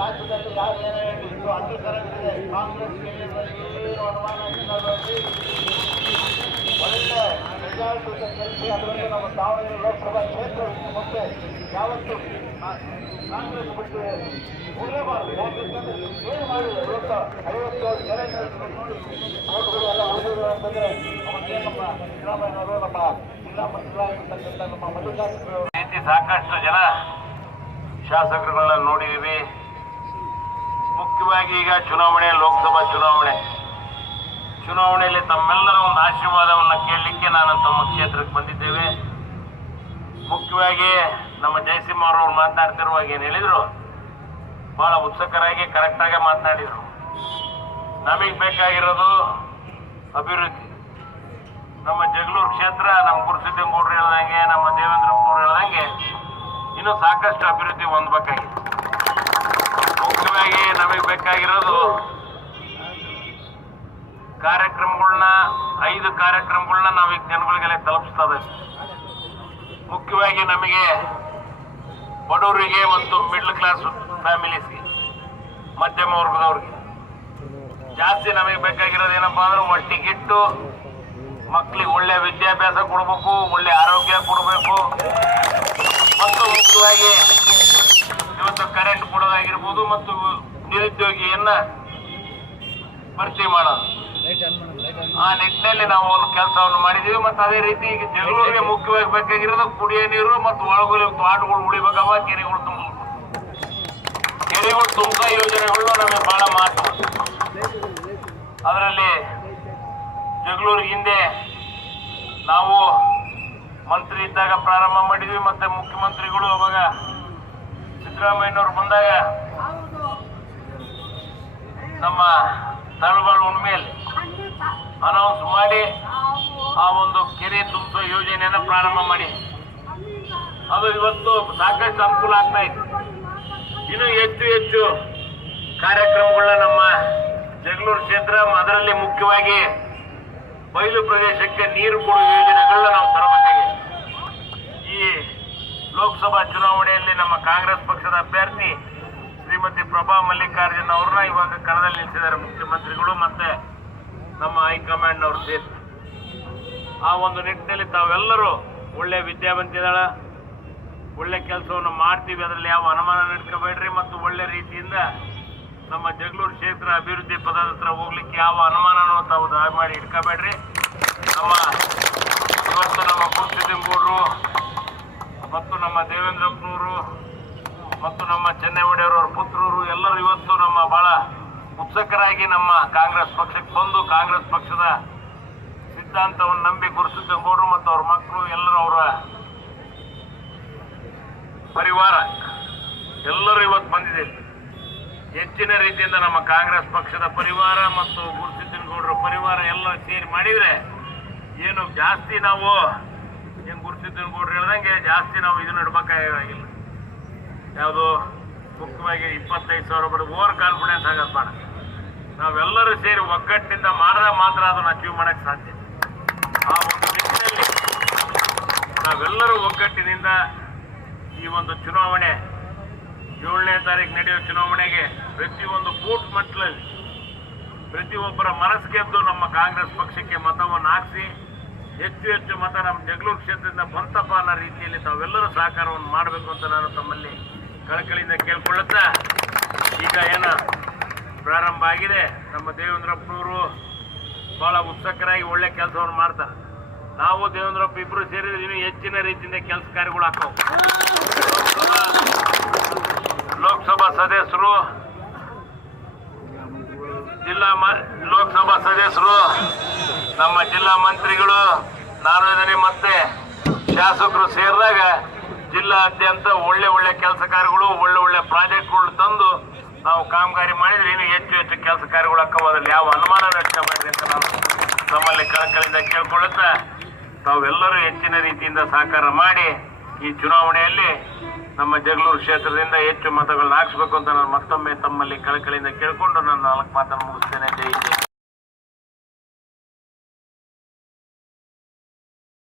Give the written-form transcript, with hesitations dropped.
ರಾಜ್ಯದಲ್ಲಿ ಯಾವ ಏನೇನು ಅಂಗೀಕಾರವಿದೆ ಕಾಂಗ್ರೆಸ್ಗೆ ಏನು ಅನುಮಾನ ಒಳ್ಳೆ ಮೆಜಾರಿಟಿ ಕೆಲಸ ಅದರಲ್ಲಿ ನಮ್ಮ ದಾವಣಗೆರೆ ಲೋಕಸಭಾ ಕ್ಷೇತ್ರ ಮತ್ತೆ ಯಾವತ್ತು ಕಾಂಗ್ರೆಸ್ ಬಿಟ್ಟು ಉಳಿಯಬಾರದು. ಯಾಕೆಂತಂದ್ರೆ ಏನು ಮಾಡಿದೆ 57 ಜನ ನೋಡಿ ನೋಟುಗಳು ಎಲ್ಲ ಉಳಿದಿರು ಅಂತಂದ್ರೆ ಅವತ್ತೇ ನಮ್ಮ ಸಿದ್ದರಾಮಯ್ಯನವರು ನಮ್ಮ ಜಿಲ್ಲಾ ಮಂತ್ರಿಗಳಾಗಿರ್ತಕ್ಕಂಥ ನಮ್ಮ ಮಲ್ಲಿಕಾರ್ಜುನ ಸಾಕಷ್ಟು ಜನ ಶಾಸಕರುಗಳನ್ನ ನೋಡಿದ್ದೀವಿ. ಮುಖ್ಯವಾಗಿ ಈಗ ಲೋಕಸಭಾ ಚುನಾವಣೆಯಲ್ಲಿ ತಮ್ಮೆಲ್ಲರ ಒಂದು ಆಶೀರ್ವಾದವನ್ನು ಕೇಳಲಿಕ್ಕೆ ನಾನು ತಮ್ಮ ಕ್ಷೇತ್ರಕ್ಕೆ ಬಂದಿದ್ದೇವೆ. ಮುಖ್ಯವಾಗಿ ನಮ್ಮ ಜಯಸಿಂಹ ಅವರು ಮಾತನಾಡ್ತಿರುವಾಗ ಏನು ಹೇಳಿದ್ರು, ಬಹಳ ಉತ್ಸುಕರಾಗಿ ಕರೆಕ್ಟಾಗಿ ಮಾತನಾಡಿದರು. ನಮಗೆ ಬೇಕಾಗಿರೋದು ಅಭಿವೃದ್ಧಿ. ನಮ್ಮ ಜಗಳೂರು ಕ್ಷೇತ್ರ ನಮ್ಮ ಗುರುಸಿದ್ದೇಗೌಡರು ಹೇಳ್ದಂಗೆ, ನಮ್ಮ ದೇವೇಂದ್ರಪ್ಪನವರು ಹೇಳ್ದಂಗೆ ಇನ್ನೂ ಸಾಕಷ್ಟು ಅಭಿವೃದ್ಧಿ ಹೊಂದಬೇಕಾಗಿದೆ. ಮುಖ್ಯವಾಗಿ ನಮಗೆ ಬೇಕಾಗಿರೋದು ಕಾರ್ಯಕ್ರಮಗಳನ್ನ 5 ಕಾರ್ಯಕ್ರಮಗಳನ್ನ ನಾವೀಗ ಜನಗಳಿಗೆಲ್ಲ ತಲುಪಿಸ್ತಾ ಇದ್ದೀವಿ. ಮುಖ್ಯವಾಗಿ ನಮಗೆ ಬಡವರಿಗೆ ಮತ್ತು ಮಿಡ್ಲ್ ಕ್ಲಾಸ್ ಫ್ಯಾಮಿಲೀಸ್ಗೆ, ಮಧ್ಯಮ ವರ್ಗದವ್ರಿಗೆ ಜಾಸ್ತಿ ನಮಗೆ ಬೇಕಾಗಿರೋದು ಏನಪ್ಪಾ ಅಂದ್ರೆ ಒಟ್ಟಿಗಿಟ್ಟು ಮಕ್ಕಳಿಗೆ ಒಳ್ಳೆ ವಿದ್ಯಾಭ್ಯಾಸ ಕೊಡಬೇಕು, ಒಳ್ಳೆ ಆರೋಗ್ಯ ಕೊಡಬೇಕು ಮತ್ತು ಮುಖ್ಯವಾಗಿ ಇವತ್ತು ಕರೆಂಟ್ ಕೊಡೋದಾಗಿರ್ಬೋದು ಮತ್ತು ನಿರುದ್ಯೋಗಿಯನ್ನ ಭರ್ತಿ ಮಾಡೋದು. ಆ ನಿಟ್ಟಿನಲ್ಲಿ ನಾವು ಒಂದು ಕೆಲಸವನ್ನು ಮಾಡಿದ್ದೀವಿ. ಮತ್ತು ಅದೇ ರೀತಿ ಈಗ ಜಗಳೂರಿಗೆ ಮುಖ್ಯವಾಗಿ ಬೇಕಾಗಿರೋದು ಕುಡಿಯೋ ನೀರು ಮತ್ತು ಒಳಗೊಲೆ ತೋಟಗಳು ಉಳಿಬೇಕವ, ಕೆರೆಗಳು ತುಂಬಬೇಕು. ಕೆರೆಗಳು ತುಂಬ ಯೋಜನೆಗಳು ನಮಗೆ ಬಹಳ ಮಹತ್ವ. ಅದರಲ್ಲಿ ಜಗಳೂರಿಗೆ ಹಿಂದೆ ನಾವು ಮಂತ್ರಿ ಇದ್ದಾಗ ಪ್ರಾರಂಭ ಮಾಡಿದ್ವಿ. ಮತ್ತೆ ಮುಖ್ಯಮಂತ್ರಿಗಳು ಅವಾಗ ಸಿದ್ದರಾಮಯ್ಯನವರು ಬಂದಾಗ ನಮ್ಮ ತಳಬಾಳು ಹುಣ್ಣಿಮೆಯಲ್ಲಿ ಅನೌನ್ಸ್ ಮಾಡಿ ಆ ಒಂದು ಕೆರೆ ತುಂಬಿಸೋ ಯೋಜನೆಯನ್ನು ಪ್ರಾರಂಭ ಮಾಡಿ ಅದು ಇವತ್ತು ಸಾಕಷ್ಟು ಅನುಕೂಲ ಆಗ್ತಾ ಇದೆ. ಇನ್ನು ಹೆಚ್ಚು ಕಾರ್ಯಕ್ರಮಗಳನ್ನ ನಮ್ಮ ಜಗಳೂರು ಕ್ಷೇತ್ರ, ಅದರಲ್ಲಿ ಮುಖ್ಯವಾಗಿ ಬಯಲು ಪ್ರದೇಶಕ್ಕೆ ನೀರು ಕೊಡುವ ಯೋಜನೆಗಳನ್ನ ನಾವು ತರಬೇಕಾಗಿದೆ. ಈ ಲೋಕಸಭಾ ಚುನಾವಣೆಯಲ್ಲಿ ನಮ್ಮ ಕಾಂಗ್ರೆಸ್ ಪಕ್ಷದ ಅಭ್ಯರ್ಥಿ ಶ್ರೀಮತಿ ಪ್ರಭಾ ಮಲ್ಲಿಕಾರ್ಜುನ್ ಅವ್ರನ್ನ ಇವಾಗ ಕಣದಲ್ಲಿ ನಿಲ್ಲಿಸಿದ್ದಾರೆ ಮುಖ್ಯಮಂತ್ರಿಗಳು ಮತ್ತೆ ನಮ್ಮ ಹೈಕಮಾಂಡ್ ಅವರು ಸೇರಿ. ಆ ಒಂದು ನಿಟ್ಟಿನಲ್ಲಿ ತಾವೆಲ್ಲರೂ ಒಳ್ಳೆ ವಿದ್ಯಾವಂತಿದಾಳ, ಒಳ್ಳೆ ಕೆಲಸವನ್ನು ಮಾಡ್ತೀವಿ, ಅದರಲ್ಲಿ ಯಾವ ಅನುಮಾನ ಇಟ್ಕೋಬೇಡ್ರಿ. ಮತ್ತು ಒಳ್ಳೆ ರೀತಿಯಿಂದ ನಮ್ಮ ಜಗಳೂರು ಕ್ಷೇತ್ರ ಅಭಿವೃದ್ಧಿ ಪದದ ಹತ್ರ ಹೋಗ್ಲಿಕ್ಕೆ ಯಾವ ಅನುಮಾನನೂ ತಾವು ದಯಮಾಡಿ ಇಟ್ಕೋಬೇಡ್ರಿ. ಇವತ್ತು ನಮ್ಮ ಗುರುಸಿದ್ದೇಗೌಡರು ಮತ್ತು ನಮ್ಮ ದೇವೇಂದ್ರಪ್ಪನವರು ಮತ್ತು ನಮ್ಮ ಚೆನ್ನೈವಡೆಯವರವ್ರ ಪುತ್ರರು ಎಲ್ಲರೂ ಇವತ್ತು ನಮ್ಮ ಬಹಳ ಉತ್ಸುಕರಾಗಿ ನಮ್ಮ ಕಾಂಗ್ರೆಸ್ ಪಕ್ಷಕ್ಕೆ ಬಂದು ಕಾಂಗ್ರೆಸ್ ಪಕ್ಷದ ಸಿದ್ಧಾಂತವನ್ನು ನಂಬಿ ಗುರುಸಿದ್ದೇಗೌಡರು ಮತ್ತು ಅವ್ರ ಮಕ್ಕಳು ಎಲ್ಲರೂ ಅವರ ಪರಿವಾರ ಎಲ್ಲರೂ ಇವತ್ತು ಬಂದಿದೆ. ಹೆಚ್ಚಿನ ರೀತಿಯಿಂದ ನಮ್ಮ ಕಾಂಗ್ರೆಸ್ ಪಕ್ಷದ ಪರಿವಾರ ಮತ್ತು ಗುರುಸಿದ್ದೇಗೌಡರ ಪರಿವಾರ ಎಲ್ಲ ಸೇರಿ ಮಾಡಿದರೆ ಏನು ಜಾಸ್ತಿ ನಾವು ಏನು ಗುರುಸಿದ್ದೇಗೌಡರು ಹೇಳ್ದಂಗೆ ಜಾಸ್ತಿ ನಾವು ಇದನ್ನು ಇಡಬೇಕಾಗಿಲ್ಲ. ಯಾವುದು ಮುಖ್ಯವಾಗಿ 25,000 ಬಡ ಓವರ್ ಕಾನ್ಫಿಡೆನ್ಸ್ ಆಗೋದು ಬೇಡ. ನಾವೆಲ್ಲರೂ ಸೇರಿ ಒಗ್ಗಟ್ಟಿನಿಂದ ಮಾಡಿದ್ರೆ ಮಾತ್ರ ಅದನ್ನು ಅಚೀವ್ ಮಾಡೋಕ್ಕೆ ಸಾಧ್ಯ. ಆ ಒಂದು ನಿಟ್ಟಿನಲ್ಲಿ ನಾವೆಲ್ಲರೂ ಒಗ್ಗಟ್ಟಿನಿಂದ ಈ ಒಂದು ಚುನಾವಣೆ 7ನೇ ತಾರೀಕು ನಡೆಯುವ ಚುನಾವಣೆಗೆ ಪ್ರತಿಯೊಂದು ಬೂತ್ ಮಟ್ಟದಲ್ಲಿ ಪ್ರತಿಯೊಬ್ಬರ ಮನಸ್ಸು ಗೆದ್ದು ನಮ್ಮ ಕಾಂಗ್ರೆಸ್ ಪಕ್ಷಕ್ಕೆ ಮತವನ್ನು ಹಾಕಿಸಿ ಹೆಚ್ಚು ಮತ ನಮ್ಮ ಜಗಳೂರು ಕ್ಷೇತ್ರದಿಂದ ಬಂತಪ್ಪ ಅನ್ನೋ ರೀತಿಯಲ್ಲಿ ತಾವೆಲ್ಲರೂ ಸಹಕಾರವನ್ನು ಮಾಡಬೇಕು ಅಂತ ನಾನು ತಮ್ಮಲ್ಲಿ ಕಳಕಳಿಯಿಂದ ಕೇಳ್ಕೊಳ್ಳುತ್ತಾ, ಈಗ ಏನು ಪ್ರಾರಂಭ ಆಗಿದೆ ನಮ್ಮ ದೇವೇಂದ್ರಪ್ಪನವರು ಭಾಳ ಉತ್ಸುಕರಾಗಿ ಒಳ್ಳೆ ಕೆಲಸವನ್ನು ಮಾಡ್ತಾರೆ. ನಾವು ದೇವೇಂದ್ರಪ್ಪ ಇಬ್ಬರು ಸೇರಿದ್ರೆ ಇನ್ನೂ ಹೆಚ್ಚಿನ ರೀತಿಯಿಂದ ಕೆಲಸ ಕಾರ್ಯಗಳು ಹಾಕವು. ಲೋಕಸಭಾ ಸದಸ್ಯರು, ಲೋಕಸಭಾ ಸದಸ್ಯರು, ನಮ್ಮ ಜಿಲ್ಲಾ ಮಂತ್ರಿಗಳು, ನಾನು ಮತ್ತೆ ಶಾಸಕರು ಸೇರಿದಾಗ ಜಿಲ್ಲಾದ್ಯಂತ ಒಳ್ಳೆ ಕೆಲಸ ಕಾರ್ಯಗಳು ಒಳ್ಳೆ ಪ್ರಾಜೆಕ್ಟ್ಗಳು ತಂದು ನಾವು ಕಾಮಗಾರಿ ಮಾಡಿದ್ರೆ ಇನ್ನೂ ಹೆಚ್ಚು ಕೆಲಸ ಕಾರ್ಯಗಳು ಹಾಕೋದ್ರಲ್ಲಿ ಯಾವ ಅನುಮಾನ ನಡ್ಕೋಬೇಡ್ರಿ ಅಂತ ನಾನು ತಮ್ಮಲ್ಲಿ ಕಳಕಳಿಯಿಂದ ಕೇಳ್ಕೊಳ್ಳುತ್ತಾ ತಾವೆಲ್ಲರೂ ಹೆಚ್ಚಿನ ರೀತಿಯಿಂದ ಸಹಕಾರ ಮಾಡಿ ಈ ಚುನಾವಣೆಯಲ್ಲಿ ನಮ್ಮ ಜಗಳೂರು ಕ್ಷೇತ್ರದಿಂದ ಹೆಚ್ಚು ಮತಗಳನ್ನ ಹಾಕಿಸ್ಬೇಕು ಅಂತ ನಾನು ಮತ್ತೊಮ್ಮೆ ತಮ್ಮಲ್ಲಿ ಕಳಕಳಿಯಿಂದ ಕೇಳಿಕೊಂಡು ನಾನು 4 ಮಾತನ್ನು ಮುಗಿಸ್ತೇನೆ. ಜೈ ಹಿಂದ್.